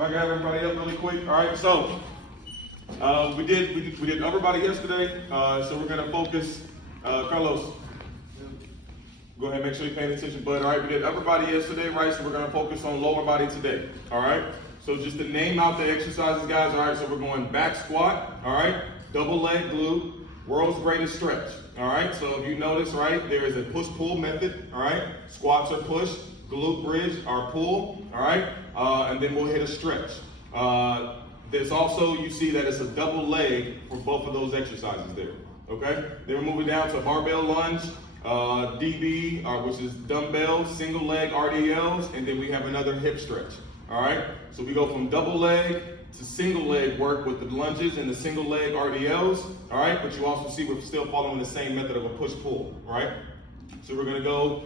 If I can have everybody up really quick. All right, so we did upper body yesterday, so we're gonna focus. Carlos, go ahead, make sure you're paying attention, bud. All right, we did upper body yesterday, right? So we're gonna focus on lower body today. All right. So just to name out the exercises, guys. All right. So we're going back squat. All right. Double leg glute. World's greatest stretch. All right. So if you notice, right, there is a push-pull method. All right. Squats are push. Glute bridge are pull. All right. And then we'll hit a stretch. There's also, you see that it's a double leg for both of those exercises there. Okay. Then we're moving down to barbell lunge. DB, which is dumbbell, single leg RDLs, and then we have another hip stretch. All right, so we go from double leg to single leg work with the lunges and the single leg RDLs. All right, but you also see we're still following the same method of a push-pull. All right, so we're gonna go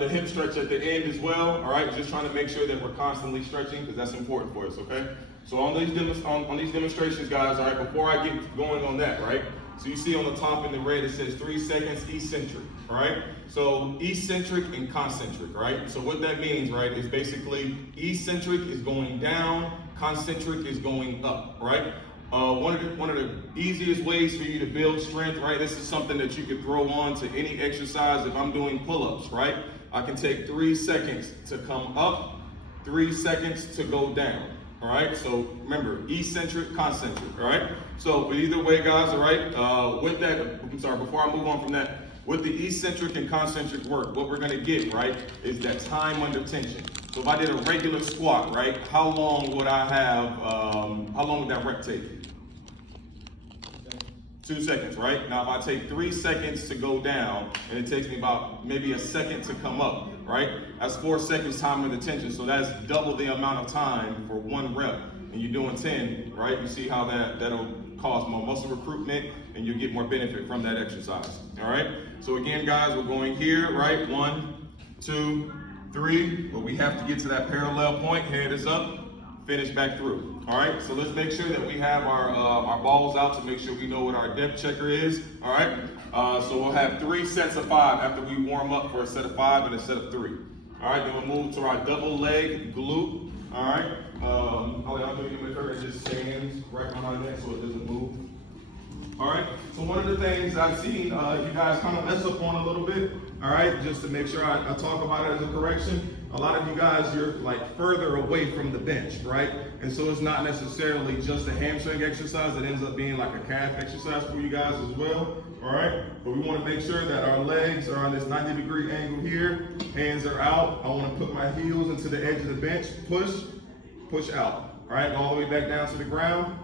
the hip stretch at the end as well. All right, just trying to make sure that we're constantly stretching because that's important for us. Okay, so on these demonstrations, guys. All right, before I get going on that, right. So you see on the top in the red, it says 3 seconds eccentric, all right? So eccentric and concentric, right? So what that means, right, is basically eccentric is going down, concentric is going up, right? One of the easiest ways for you to build strength, right? This is something that you could throw on to any exercise. If I'm doing pull-ups, right? I can take 3 seconds to come up, 3 seconds to go down. All right, so remember, eccentric, concentric, all right? So, but either way, guys, all right, with that, I'm sorry, before I move on from that, with the eccentric and concentric work, what we're gonna get, right, is that time under tension. So if I did a regular squat, right, how long would I have, how long would that rep take? 2 seconds, right? Now, if I take 3 seconds to go down, and it takes me about maybe a second to come up, right? That's 4 seconds time under tension, so that's double the amount of time for 1 rep. And you're doing 10, right? You see how that'll cause more muscle recruitment, and you'll get more benefit from that exercise, all right? So again, guys, we're going here, right? 1, 2, 3, but we have to get to that parallel point, head is up, finish back through. All right, so let's make sure that we have our balls out to make sure we know what our depth checker is. All right, so we'll have 3 sets of 5 after we warm up for a set of 5 and a set of 3. All right, then we'll move to our double leg glute. All right, I'm going to make sure it just stands right behind that so it doesn't move. All right, so one of the things I've seen you guys kind of mess up on a little bit, all right, just to make sure I talk about it as a correction, a lot of you guys, you're like further away from the bench, right? And so it's not necessarily just a hamstring exercise, it ends up being like a calf exercise for you guys as well, all right? But we want to make sure that our legs are on this 90-degree angle here, hands are out. I want to put my heels into the edge of the bench, push out, all right? All the way back down to the ground,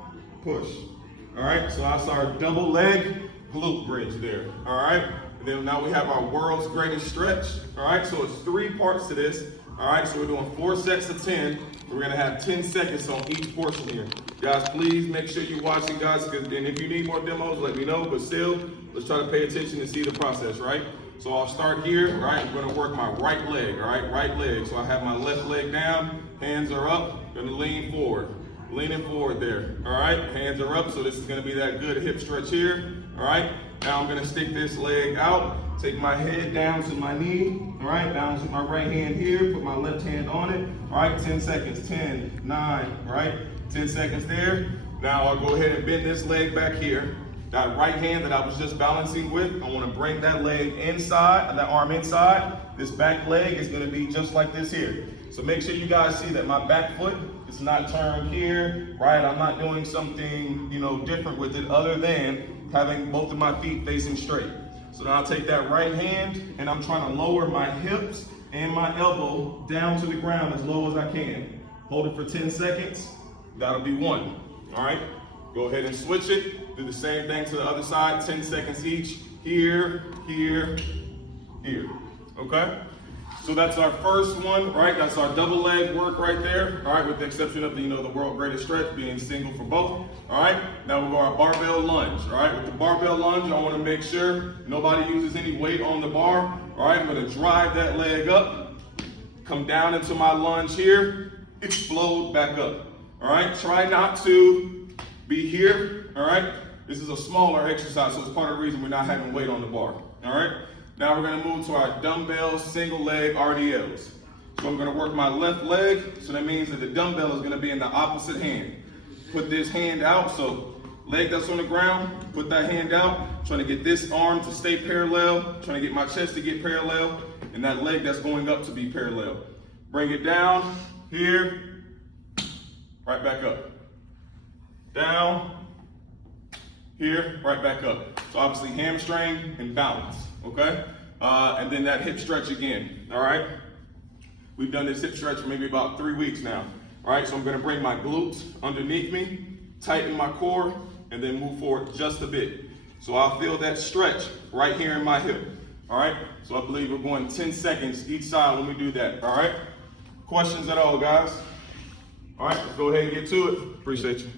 push. All right, so that's our double leg glute bridge there, all right? And then now we have our world's greatest stretch, all right? So it's 3 parts to this, all right? So we're doing 4 sets of 10. We're gonna have 10 seconds on each portion here. Guys, please make sure you're watching, guys, and if you need more demos, let me know, but still, let's try to pay attention and see the process, right? So I'll start here, right? I'm gonna work my right leg, all right? Right leg, so I have my left leg down, hands are up, gonna lean forward. Leaning forward there, all right? Hands are up, so this is gonna be that good hip stretch here, all right? Now I'm gonna stick this leg out, take my head down to my knee, all right? Down to my right hand here, put my left hand on it, all right? 10 seconds, 10, 9, all right? 10 seconds there. Now I'll go ahead and bend this leg back here. That right hand that I was just balancing with, I wanna bring that leg inside, that arm inside. This back leg is gonna be just like this here. So make sure you guys see that my back foot is not turned here, right? I'm not doing something, different with it other than having both of my feet facing straight. So now I'll take that right hand and I'm trying to lower my hips and my elbow down to the ground as low as I can. Hold it for 10 seconds. That'll be 1, all right? Go ahead and switch it. Do the same thing to the other side, 10 seconds each. Here, here, here, okay? So that's our first one, right? That's our double leg work right there, all right? With the exception of the world greatest stretch being single for both, all right? Now we'll go our barbell lunge, all right? With the barbell lunge, I wanna make sure nobody uses any weight on the bar, all right? I'm gonna drive that leg up, come down into my lunge here, explode back up, all right? Try not to be here, all right? This is a smaller exercise, so it's part of the reason we're not having weight on the bar, all right? Now we're gonna move to our dumbbell single leg RDLs. So I'm gonna work my left leg, so that means that the dumbbell is gonna be in the opposite hand. Put this hand out, so leg that's on the ground, put that hand out, trying to get this arm to stay parallel, trying to get my chest to get parallel, and that leg that's going up to be parallel. Bring it down, here, right back up. Down, here, right back up. So obviously hamstring and balance, okay? And then that hip stretch again, all right? We've done this hip stretch for maybe about 3 weeks now, all right? So I'm gonna bring my glutes underneath me, tighten my core, and then move forward just a bit. So I'll feel that stretch right here in my hip, all right? So I believe we're going 10 seconds each side when we do that, all right? Questions at all, guys? All right, let's go ahead and get to it. Appreciate you.